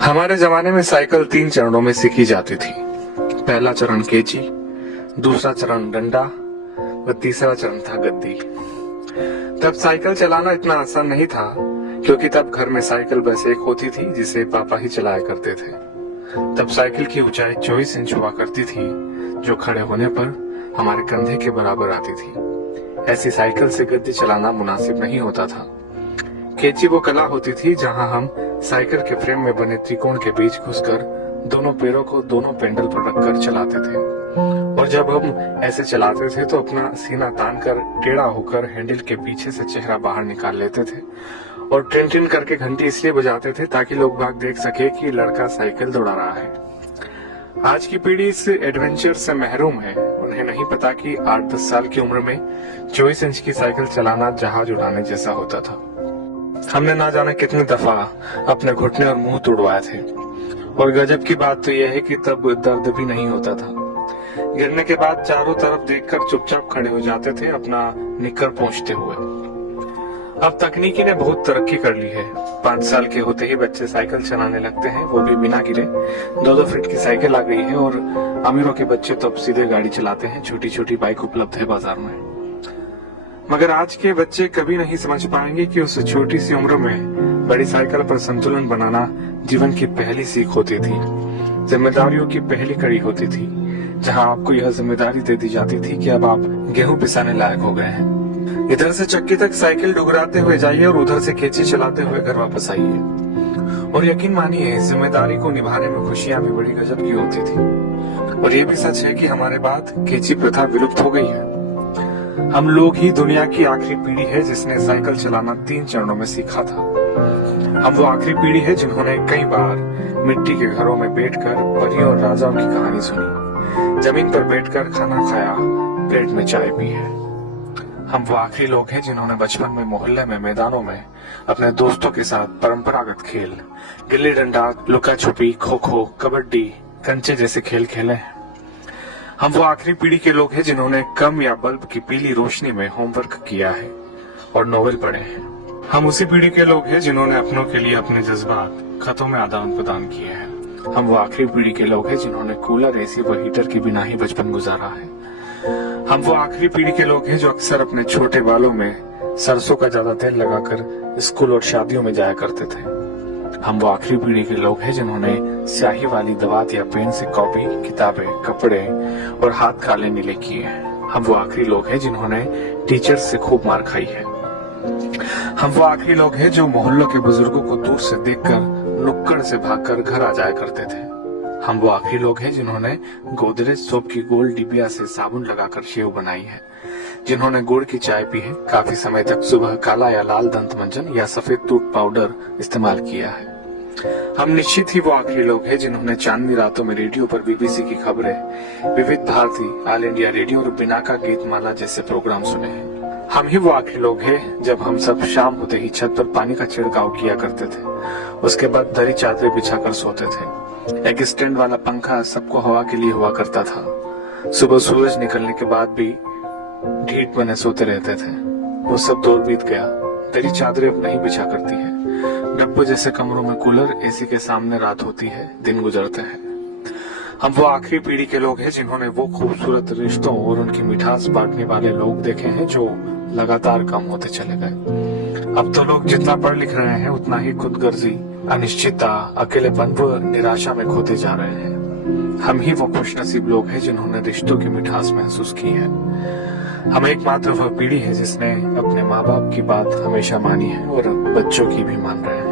हमारे जमाने में साइकिल 3 चरणों में सीखी जाती थी। पहला चरण केची, दूसरा चरण डंडा व तीसरा चरण था गद्दी। तब साइकिल चलाना इतना आसान नहीं था, क्योंकि तब घर में साइकिल बस एक होती थी जिसे पापा ही चलाया करते थे। तब साइकिल की ऊंचाई 24 इंच हुआ करती थी, जो खड़े होने पर हमारे कंधे के बराबर आती थी। ऐसी साइकिल से गद्दी चलाना मुनासिब नहीं होता था। केची वो कला होती थी जहां हम साइकिल के फ्रेम में बने त्रिकोण के बीच घुसकर दोनों पैरों को दोनों पेंडल पर रखकर चलाते थे। और जब हम ऐसे चलाते थे तो अपना सीना तानकर टेढ़ा होकर हैंडल के पीछे से चेहरा बाहर निकाल लेते थे और टिन टिन करके घंटी इसलिए बजाते थे ताकि लोग बाग देख सके कि लड़का साइकिल दौड़ा रहा है। आज की पीढ़ी इस एडवेंचर से महरूम है। उन्हें नहीं पता कि 8-10 साल की उम्र में 24 इंच की साइकिल चलाना जहाज उड़ाने जैसा होता था। हमने ना जाने कितनी दफा अपने घुटने और मुंह तोड़वाए थे। और गजब की बात तो यह है कि तब दर्द भी नहीं होता था। गिरने के बाद चारों तरफ देखकर चुपचाप खड़े हो जाते थे, अपना निकर पोंछते हुए। अब तकनीकी ने बहुत तरक्की कर ली है। 5 साल के होते ही बच्चे साइकिल चलाने लगते हैं, वो भी बिना गिरे। 2-2 फीट की साइकिल आ गई है और अमीरों के बच्चे तो अब सीधे गाड़ी चलाते हैं। छोटी छोटी बाइक उपलब्ध है बाजार में। मगर आज के बच्चे कभी नहीं समझ पाएंगे कि उस छोटी सी उम्र में बड़ी साइकिल पर संतुलन बनाना जीवन की पहली सीख होती थी, जिम्मेदारियों की पहली कड़ी होती थी, जहां आपको यह जिम्मेदारी दे दी जाती थी कि अब आप गेहूं पिसाने लायक हो गए हैं। इधर से चक्की तक साइकिल डुगराते हुए जाइए और उधर से केची चलाते हुए घर वापस आइए। और यकीन मानिए, इस जिम्मेदारी को निभाने में खुशियां भी बड़ी गजब की होती थी। और ये भी सच है कि हमारे बाद केची प्रथा विलुप्त हो गई है। हम लोग ही दुनिया की आखिरी पीढ़ी है जिसने साइकिल चलाना 3 चरणों में सीखा था। हम वो आखिरी पीढ़ी है जिन्होंने कई बार मिट्टी के घरों में बैठकर परियों और राजाओं की कहानी सुनी, जमीन पर बैठकर खाना खाया, प्लेट में चाय पी है। हम वो आखिरी लोग हैं जिन्होंने बचपन में मोहल्ले में मैदानों में अपने दोस्तों के साथ परंपरागत खेल, गिल्ली डंडा, लुका छुपी, खो खो, कबड्डी, कंचे जैसे खेल खेले हैं। हम वो आखिरी पीढ़ी के लोग हैं जिन्होंने कम या बल्ब की पीली रोशनी में होमवर्क किया है और नोवेल पढ़े हैं। हम उसी पीढ़ी के लोग हैं जिन्होंने अपनों के लिए अपने जज्बात खतों में आदान प्रदान किए हैं। हम वो आखिरी पीढ़ी के लोग हैं जिन्होंने कूलर, एसी व हीटर के बिना ही बचपन गुजारा है। हम वो आखिरी पीढ़ी के लोग हैं जो अक्सर अपने छोटे बालों में सरसों का ज्यादा तेल लगाकर स्कूल और शादियों में जाया करते थे। हम वो आखिरी पीढ़ी के लोग हैं जिन्होंने स्याही वाली दवात या पेन से कॉपी, किताबें, कपड़े और हाथ काले नीले किए हैं। हम वो आखिरी लोग हैं जिन्होंने टीचर से खूब मार खाई है। हम वो आखिरी लोग हैं जो मोहल्लों के बुजुर्गों को दूर से देखकर नुक्कड़ से भागकर घर आ जाया करते थे। हम वो आखिरी लोग हैं जिन्होंने गोदरेज सोप की गोल डिबिया से साबुन लगाकर शेव बनाई है, जिन्होंने गुड़ की चाय पी है, काफी समय तक सुबह काला या लाल दंत मंजन या सफेद टूथ पाउडर इस्तेमाल किया है। हम निश्चित ही वो आखिरी लोग हैं जिन्होंने चांदनी रातों में रेडियो पर बीबीसी की खबरें, विविध भारती, ऑल इंडिया रेडियो और बिनाका गीत माला जैसे प्रोग्राम सुने हैं। हम ही वो आखिरी लोग हैं जब हम सब शाम होते ही छत पर पानी का छिड़काव किया करते थे। उसके बाद दरी चादरें बिछाकर सोते थे। एक स्टैंड वाला पंखा सबको हवा के लिए हुआ करता था। सुबह सूरज निकलने के बाद भी ढीठ बने सोते रहते थे। वो सब दौर बीत गया। दरी चादरें अब नहीं बिछा करती है। डब्बे जैसे कमरों में कूलर, एसी के सामने रात होती है, दिन गुजरते हैं। हम वो आखिरी पीढ़ी के लोग हैं जिन्होंने वो खूबसूरत रिश्तों और उनकी मिठास बांटने वाले लोग देखे हैं जो लगातार कम होते चले गए। अब तो लोग जितना पढ़ लिख रहे हैं उतना ही खुदगर्जी, अनिश्चितता, अकेलेपन व निराशा में खोते जा रहे हैं। हम ही वो खुशनसीब लोग हैं जिन्होंने रिश्तों की मिठास महसूस की है। हम एकमात्र वह पीढ़ी है जिसने अपने माँ बाप की बात हमेशा मानी है और बच्चों की भी मान रहे हैं।